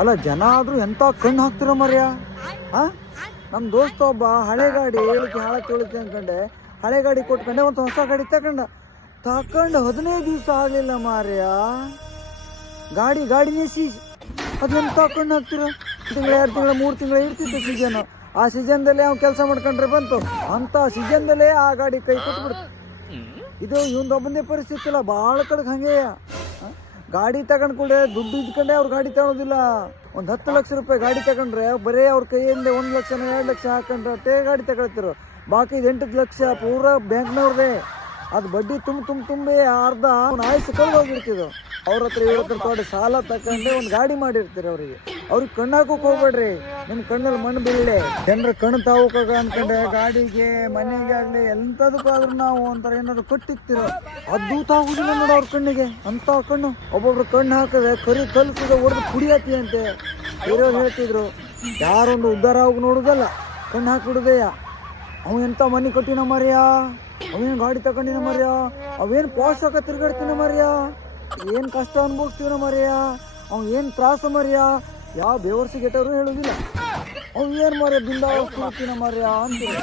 ಅಲ್ಲ ಜನ ಆದ್ರೂ ಎಂತ ಕಣ್ಣು ಹಾಕ್ತಿರ ಮರ್ಯ. ನಮ್ ದೋಸ್ತ ಒಬ್ಬ ಹಳೆ ಗಾಡಿ ಹೇಳಿಕೆ ಹಾಳಕ್ಕೆ ಅನ್ಕೊಂಡೆ, ಹಳೆ ಗಾಡಿ ಕೊಟ್ಕೊಂಡೆ, ಒಂದು ಹೊಸ ಗಾಡಿ ತಕೊಂಡ 15 ದಿವಸ ಆಗ್ಲಿಲ್ಲ ಮಾರ್ಯ, ಗಾಡಿನೇ ಸೀಜ್. ಅದೆಂತ ಕಣ್ಣು ಹಾಕ್ತಿರ. ತಿಂಗಳ 2 ತಿಂಗಳ 3 ತಿಂಗಳ ಇರ್ತಿತ್ತು ಸೀಸನ್. ಆ ಸೀಸನ್ದಲ್ಲೇ ಅವ್ನು ಕೆಲಸ ಮಾಡ್ಕೊಂಡ್ರೆ ಬಂತು, ಅಂತ ಸೀಸನ್ದಲ್ಲೇ ಆ ಗಾಡಿ ಕೈ ಕೊಟ್ಬಿಡ್ತು. ಇದು ಇವಂದೊಬ್ಬಂದೇ ಪರಿಸ್ಥಿತಿ ಇಲ್ಲ, ಭಾಳ ಕಡೆಗೆ ಹಂಗೆ. ಗಾಡಿ ತಗೊಂಡ್ ಕೂಡ ದುಡ್ಡು ಇದ್ಕೊಂಡೆ ಅವ್ರು ಗಾಡಿ ತಗೊಳೋದಿಲ್ಲ. ಒಂದು 10 ಲಕ್ಷ ರೂಪಾಯಿ ಗಾಡಿ ತಗೊಂಡ್ರೆ ಬರೀ ಅವ್ರ ಕೈಯಿಂದ 1 ಲಕ್ಷ 2 ಲಕ್ಷ ಹಾಕೊಂಡ್ರೆ ಗಾಡಿ ತಗೊಳ್ತಿರು. ಬಾಕಿ 8 ಲಕ್ಷ ಪೂರಾ ಬ್ಯಾಂಕ್ನವ್ರದೇ. ಅದು ಬಡ್ಡಿ ತುಂಬಿ ಅರ್ಧ ಅವ್ನ ಆಯ್ಸು ಕಳೆದು ಹೋಗಿರ್ತಿದ್ರು. ಅವ್ರ ಹತ್ರ ಇವ್ರ ಹತ್ರ ತೊಗೊಂಡು ಸಾಲ ತಗೊಂಡೆ ಒಂದು ಗಾಡಿ ಮಾಡಿರ್ತೀರಿ. ಅವ್ರಿಗೆ ಕಣ್ಣು ಹಾಕೋಕೆ ಹೋಗ್ಬೇಡ್ರಿ, ನಿಮ್ಮ ಕಣ್ಣಲ್ಲಿ ಮಣ್ಣು ಬೀಳೆ. ಜನರ ಕಣ್ಣು ತಾವೋಕಾಗ ಅನ್ಕೊಂಡೆ ಗಾಡಿಗೆ ಮನೆಗೆ ಆಗಲಿ ಎಂಥದಕ್ಕೂ ಆದ್ರೂ ನಾವು ಒಂಥರ ಏನಾದ್ರು ಕಟ್ಟಿಕ್ತಿರೋ ಅದು ತಾಗುದಿಲ್ಲ ನೋಡು ಅವ್ರ ಕಣ್ಣಿಗೆ. ಅಂತ ಕಣ್ಣು. ಒಬ್ಬೊಬ್ರು ಕಣ್ಣು ಹಾಕಿದ್ರೆ ಕರಿ ಕಲ್ಸಿದ ಹೊಡೆದು ಕುಡಿಯತಿ ಅಂತೆ ಬೇರೆಯವ್ರು ಹೇಳ್ತಿದ್ರು. ಯಾರೊಂದು ಉದ್ಧಾರ ಹೋಗಿ ನೋಡುದಲ್ಲ, ಕಣ್ಣು ಹಾಕಿಬಿಡುದೆಯ. ಅವ ಎಂತ ಮನೆ ಕಟ್ಟಿನ ಮರ್ಯ, ಅವೇನು ಗಾಡಿ ತಗೊಂಡಿನ ಮರ್ಯ, ಅವೇನು ಪೋಷಕ ತಿರ್ಗಾಡ್ತಿನ ಮರ್ಯ, ಏನು ಕಷ್ಟ ಅನುಭವಿಸ್ತೀನ ಮರ್ಯ, ಅವ್ ಏನು ತ್ರಾಸ ಮರ್ಯ, ಯಾವ ಬೇವರ್ಸಿ ಗೆಟ್ಟವರು ಹೇಳುದಿಲ್ಲ. ಅವ್ ಏನು ಮರ್ಯ ಬಿಂದಾವಸ್ತಿನ ಮರ್ಯ ಅಂತೀವಿ.